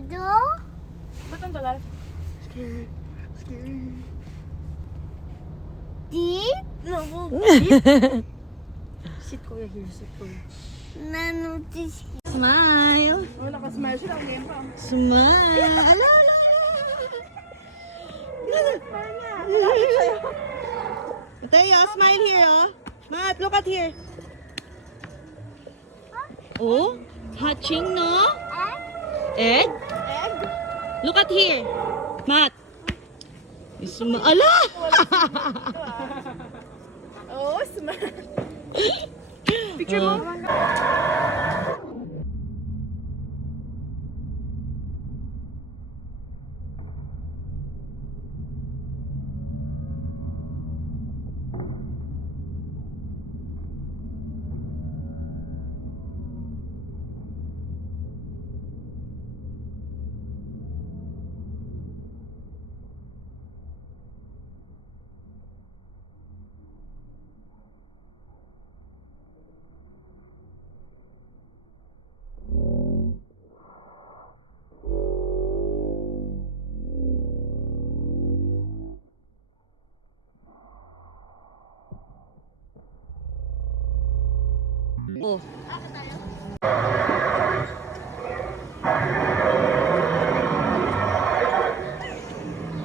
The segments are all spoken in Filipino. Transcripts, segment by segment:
Shadow? Ba't ang tagal? Scary. Scary. Deep? No. Sit kuya here, sit kuya. Na-notice ko. Smile. Oh, nakasmile siya. Ang game pa. Smile. Ala, ala, Mateo, smile here, oh. Matt, look at here. Oh, hatching, no? Egg? Egg? Look at here. Matt. Ala! Oh, smile. Picture mo. Oh.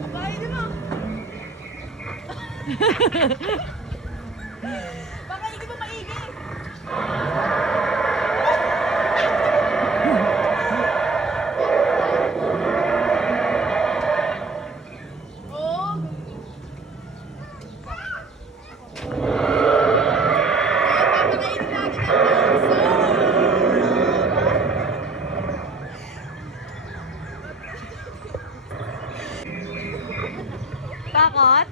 Babae din mo. Baka hindi mo maigi. Oh. Papakainin natin ang Takot?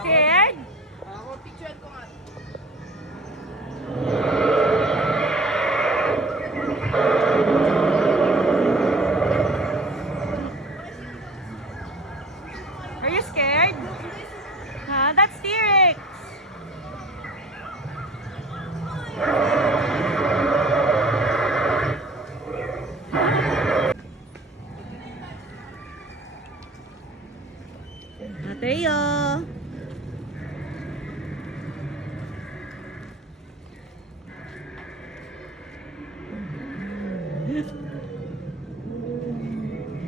Scared? Ako, picturean ko nga. Are you scared? Huh? That's T-Rex. Mateo.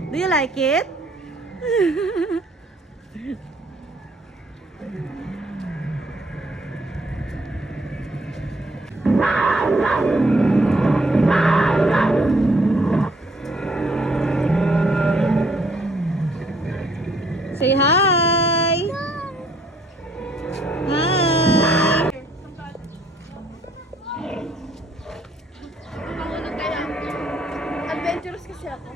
Do you like it? Say hi. Hi. Pangunan kaya. Adventurous kasi ako.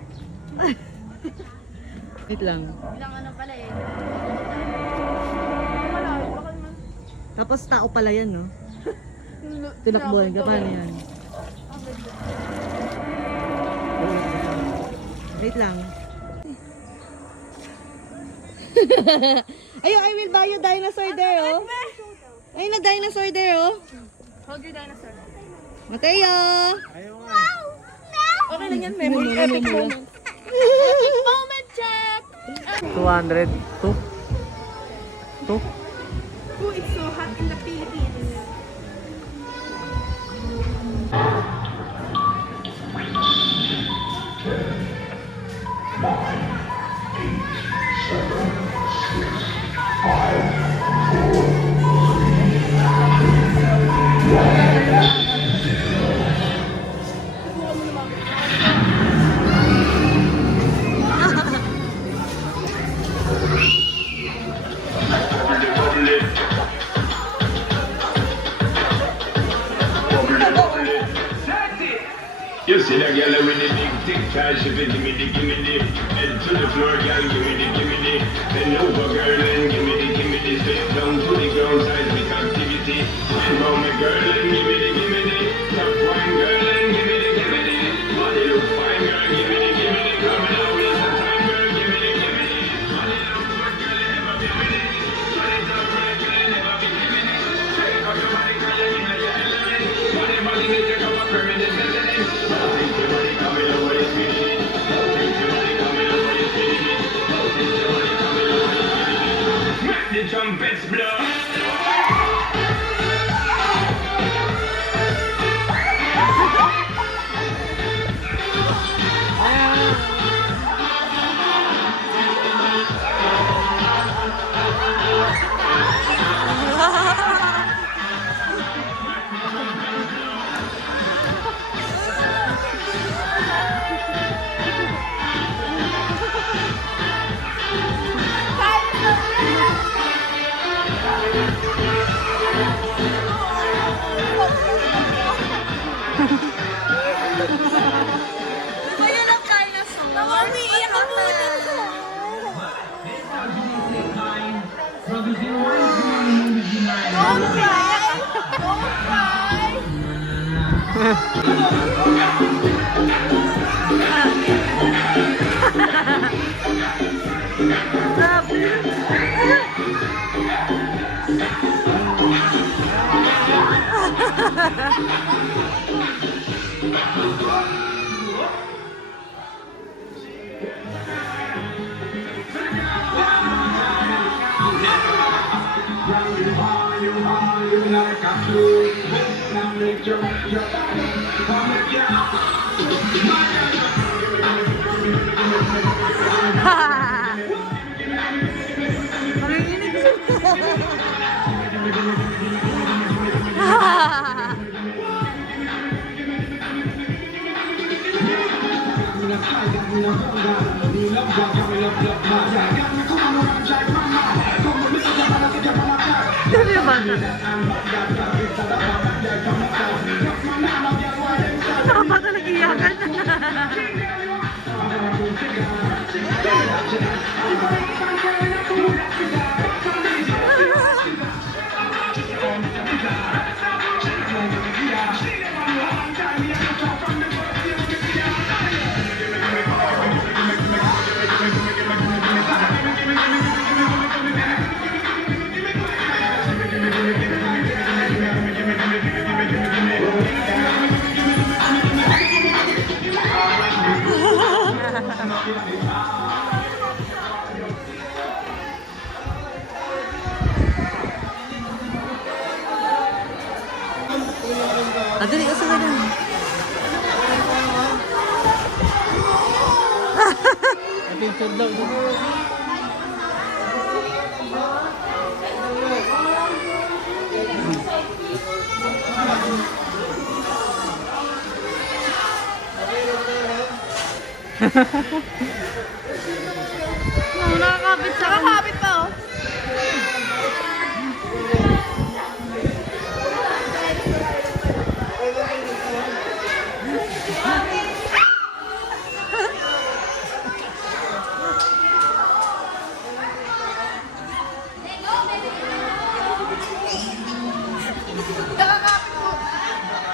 Wait lang. Bilang ano pala eh. Wala, baka naman. Tapos tao pala yan, no? Tinakbuhan ka, paano yan? Wait lang. Ayun, I will buy you dinosaur there, oh. Ayun na dinosaur there, oh. Hold your dinosaur. Mateo! Okay lang yan, memory. Epic moment. Moment check! 200. 2? 2? Oh, it's so hot in the Philippines. You see that girl with the big thick thighs, she fit gimme the head to the floor, girl, gimme the bend over, girl, and gimme the straight down to the ground, seismic activity. Bend down, my girl, and gimme the top wine, girl, and gimme the body look fine, girl, gimme the coming out, it's the time, girl, gimme the body look good, girl, ever gimme the trumpets blow. Ayun ang dinosaur. Umiiyak ako dito. Don't cry! Don't cry! Tama talaga iyakan. Dali ka sa ganun. Picture daw. Nakakabit sa nakakabit pa oh.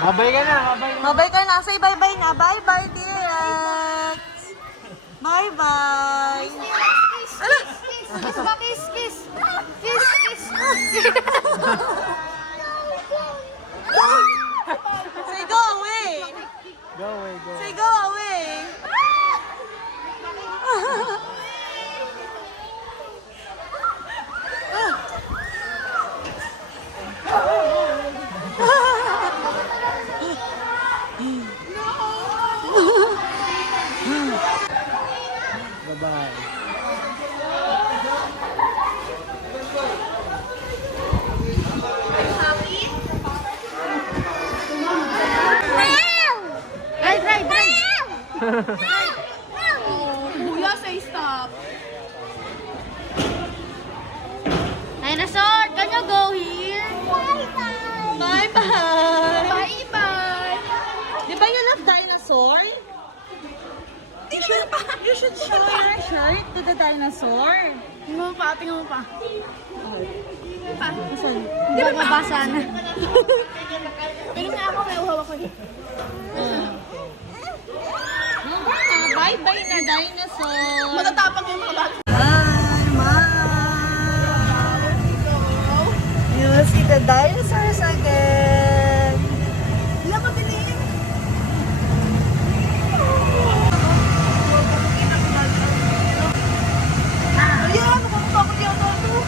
Mabay ka na, mabay. Mabay ka na. Say bye-bye na. Bye-bye, T-Rex. Bye-bye. Ala! Kiss ba? Kiss, kiss. Kiss, kiss. Say go away. Go away, go. Say go away. Bye-bye. Right, right, right. Kuya, say stop. Dinosaur, can you go here? Bye-bye. Bye-bye. Di ba you love dinosaur? You should show your shirt to the dinosaur. Tingnan mo pa, tingnan mo pa. Saan? Hindi ba mabasa na? Pero nga ako, may uhaw ako eh. Bye-bye na dinosaur. Matatapang yung mga bata. Bye, Mom. You will see the dinosaurs again. Wala ka bilhin. Ayan, magkakapag ako dito.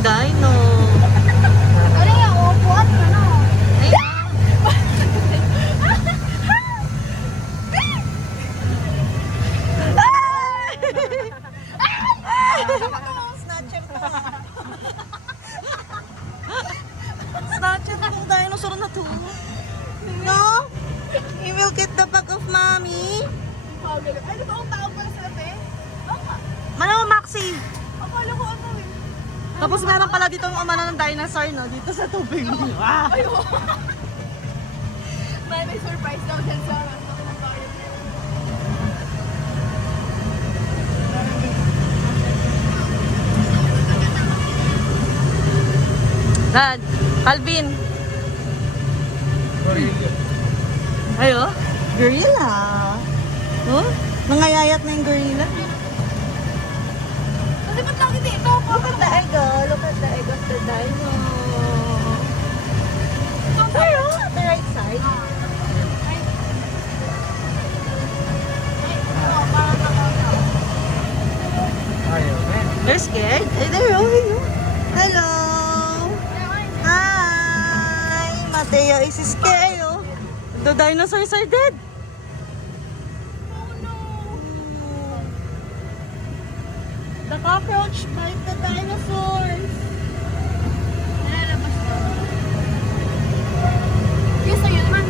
daming dino. Ano yung upuan ka no? Snatcher to. Snatcher tong dinosaur na to. No? He will get the back of mommy. Ay, di ba ang tao pa sila, te? Manaw, Maxi. Akala ko ano eh. Tapos meron pala dito ang umano ng dinosaur, no? Dito sa tubig. Ah! May surprise daw dyan sa aquarium. Dad, Calvin. Ayo, gorilla. Oh, nangayayat na yung gorilla. Kasi ba't lagi dito? Look at the egg, oh. Look at the egg of the dino. There, oh, at the right side. Ayaw, man. They're scared. They're over you. Hello. Hi. Mateo is scared, oh. The dinosaurs are dead. The cockroach bite the dinosaurs. Nalalabas na. Yes, ayun naman.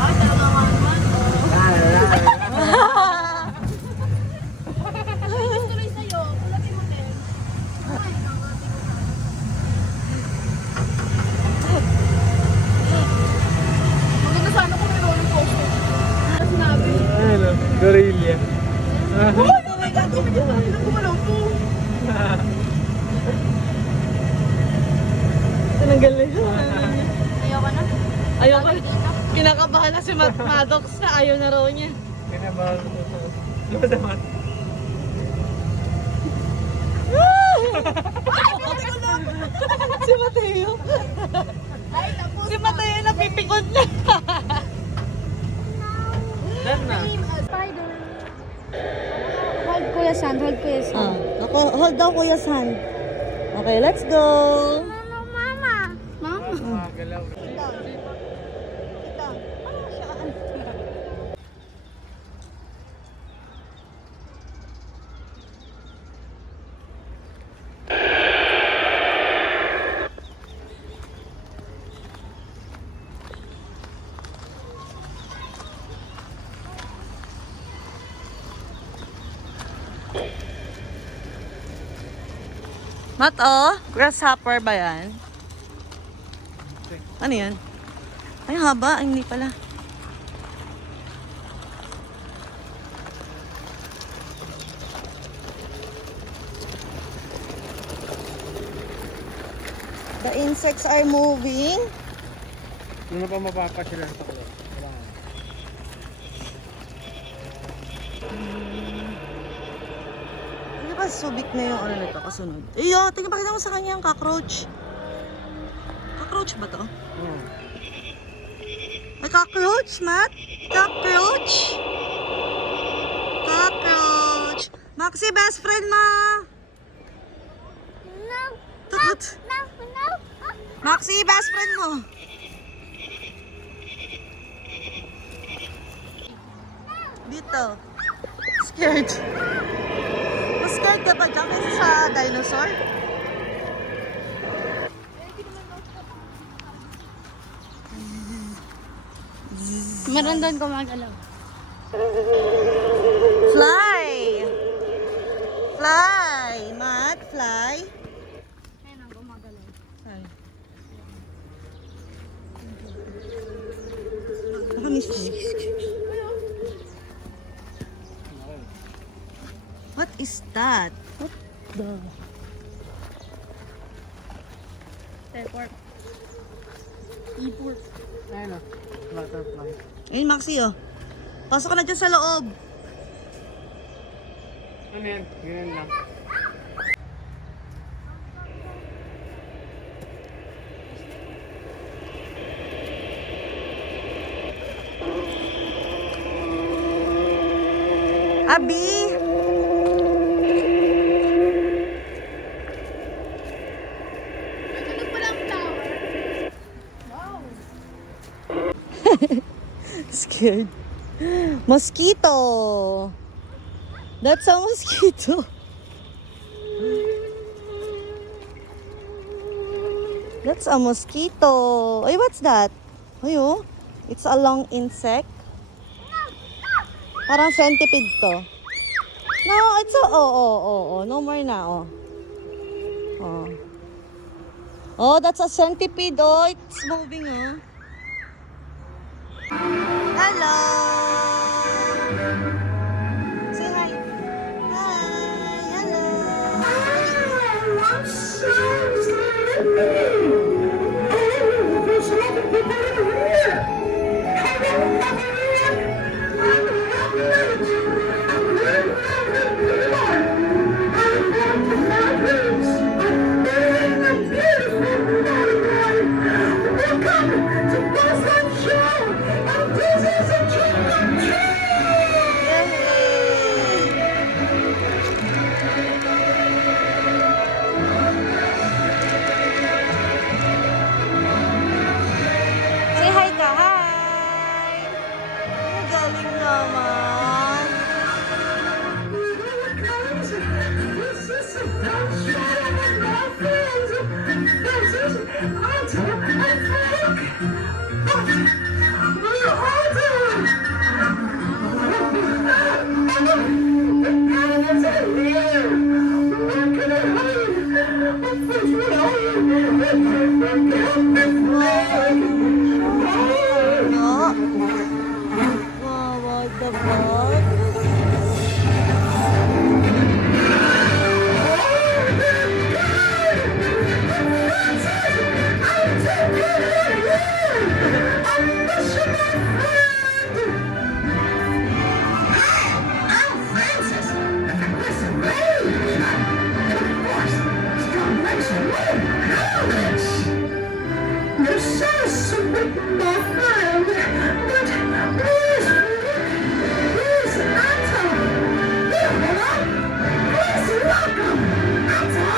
Ay, talaga nga naman. Tuloy sa'yo. Kulapin mo, Ten. Ay, maganda sana kung may roller coaster. Ano sinabi? Ano? Gorilla. Oh my God! Hindi gumalaw to. Tinanggal na yun. Ayaw ka na? Ayaw ka. Kinakabahan na si Maddox na ayaw na raw niya. Kinabahan ko sa... Lumad naman. Si Mateo. Ay, tapos. Si Mateo napipikot na. Dan na. Spider. Hold Kuya San, hold Kuya San. Ako, hold daw Kuya's hand. Okay, let's go. Mama. Mama. Galaw. Mat, oh. Grasshopper ba yan? Ano yan? Ay, haba. Ay, hindi pala. The insects are moving. Ano pa mapapa sila sa kulo? Hindi ba subik na yung ano nito kasunod? Iyo, tingnan pakita mo sa kanya yung cockroach. Cockroach ba to? May cockroach, Matt? Cockroach? Cockroach! Maxi, best friend mo! No, Tut! no, no. Maxi, best friend mo! Dito. Scared. Mas scared ka ba dyan kasi sa dinosaur? Meron doon gumagalaw. Fly! Fly! Matt, fly! Ayun ang gumagalaw. Fly. Nakamiss ko. What is that? What the? Teleport. E-port. Ayun o. Butterfly. Ayun, Maxi, oh. Pasok ka na dyan sa loob. Ano yan? Ganyan lang. Abi! Tulog pala ang tower. Scared. Mosquito! That's a mosquito. That's a mosquito. Ay, what's that? Ay, oh. It's a long insect. Parang centipede to. No, it's a... Oh. No more na, oh. Oh. Oh, that's a centipede. Oh, it's moving, oh. Hello! Say hi. Hi, hello. Say hi ka, hi! Ang galing naman. No. Wow, the bug. You're so sweet, my friend. But where's Otto? Here, hello? Please welcome Otto.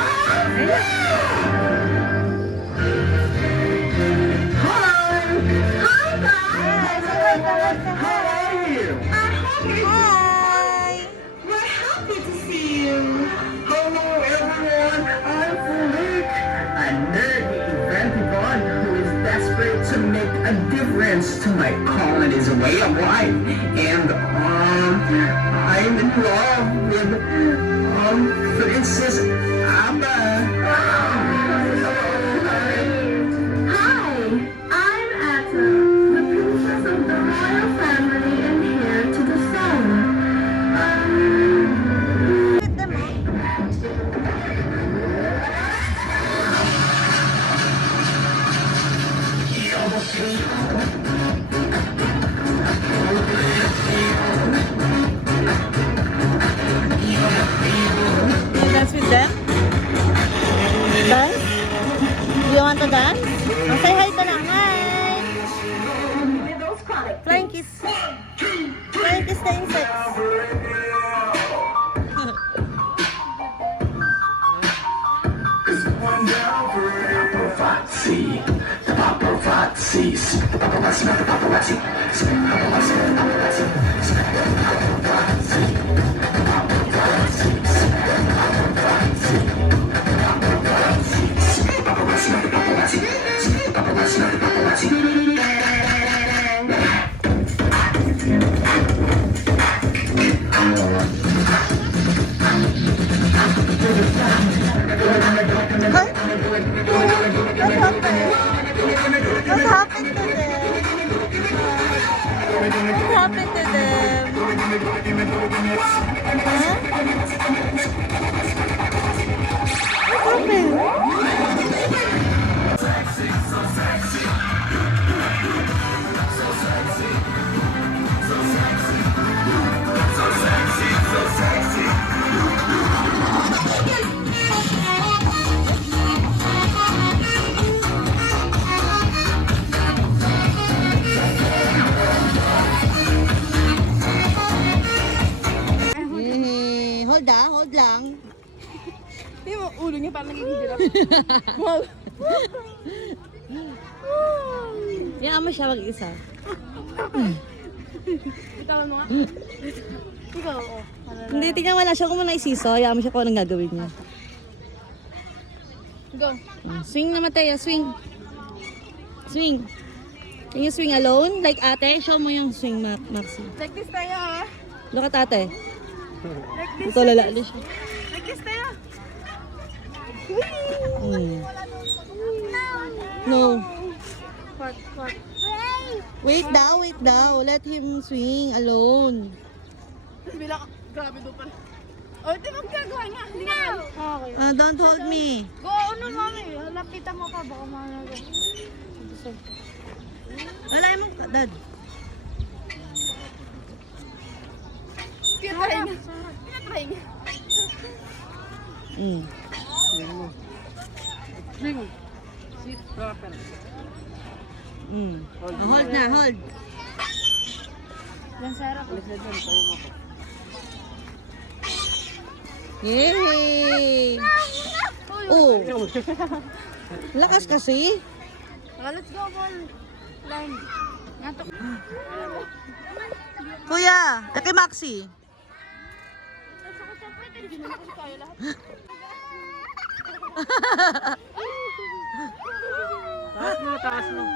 Hi. Hi, guys. How are you? Hi! We're happy to see you. Hello, everyone. I'm Farouk, a nerdy, inventive one who is desperate to make a difference to my colony's way of life. And, I'm in love with, Princess Abba. Hi, I'm Atta, the princess of the royal family and heir to the throne. Dance with them? Dance? Do you want to dance? Oh, say hi ka lang. Hi! Flying kiss. Flying kiss the insects. Paparazzi, the paparazzi, the paparazzi, not the paparazzi, the paparazzi, the paparazzi, the paparazzi, the paparazzi, the paparazzi, not the paparazzi, the paparazzi, not the paparazzi. What happened to them? What happened to them? Huh? What happened? ulo niya parang nagigigirap. Wow. Yan mo siya mag-isa. Itawan mo nga. Ikaw, oh. Hindi, tingnan mo lang siya kung muna isiso. Hayaan mo siya kung anong gagawin niya. Go. Swing na, Mateo. Swing. Swing. Can you swing alone? Like ate? Show mo yung swing, Maxi. Like this tayo, ha? Look at ate. Like this. Ito lalali siya. Like this tayo. No. Part. Wait daw. Let him swing alone. Bilang, grabe doon pala. Oh, ito magkagawa niya. Hindi na. Okay. Don't hold me. Go, ano mami? Lapitan mo pa, baka mahalaga. Alay mo, dad. Pinatry niya. Pinatry niya. Swing mo. Swing. Sit proper. Hold na, hold. Yan, Sarah. Alis na dyan, tayo mo. Yay! Oh, lakas kasi. Let's go, ball. Line. Nato. Kuya, kay Maxi. Hindi naman kasi kaya lahat. Taas mo.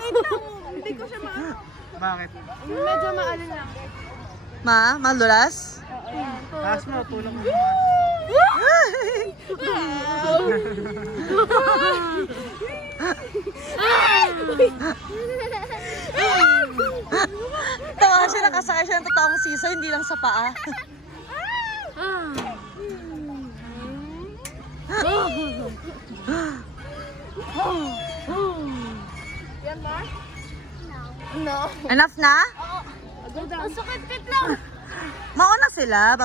Wait lang. Hindi ko siya Bakit? Medyo maalin lang. Malulas? Taas mo, tulong mo. Tawa siya, nakasakay siya ng totoong siso, hindi lang sa paa. Yan ba? No. Enough na? Go down. Masakit lang. Mauna sila.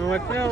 What now?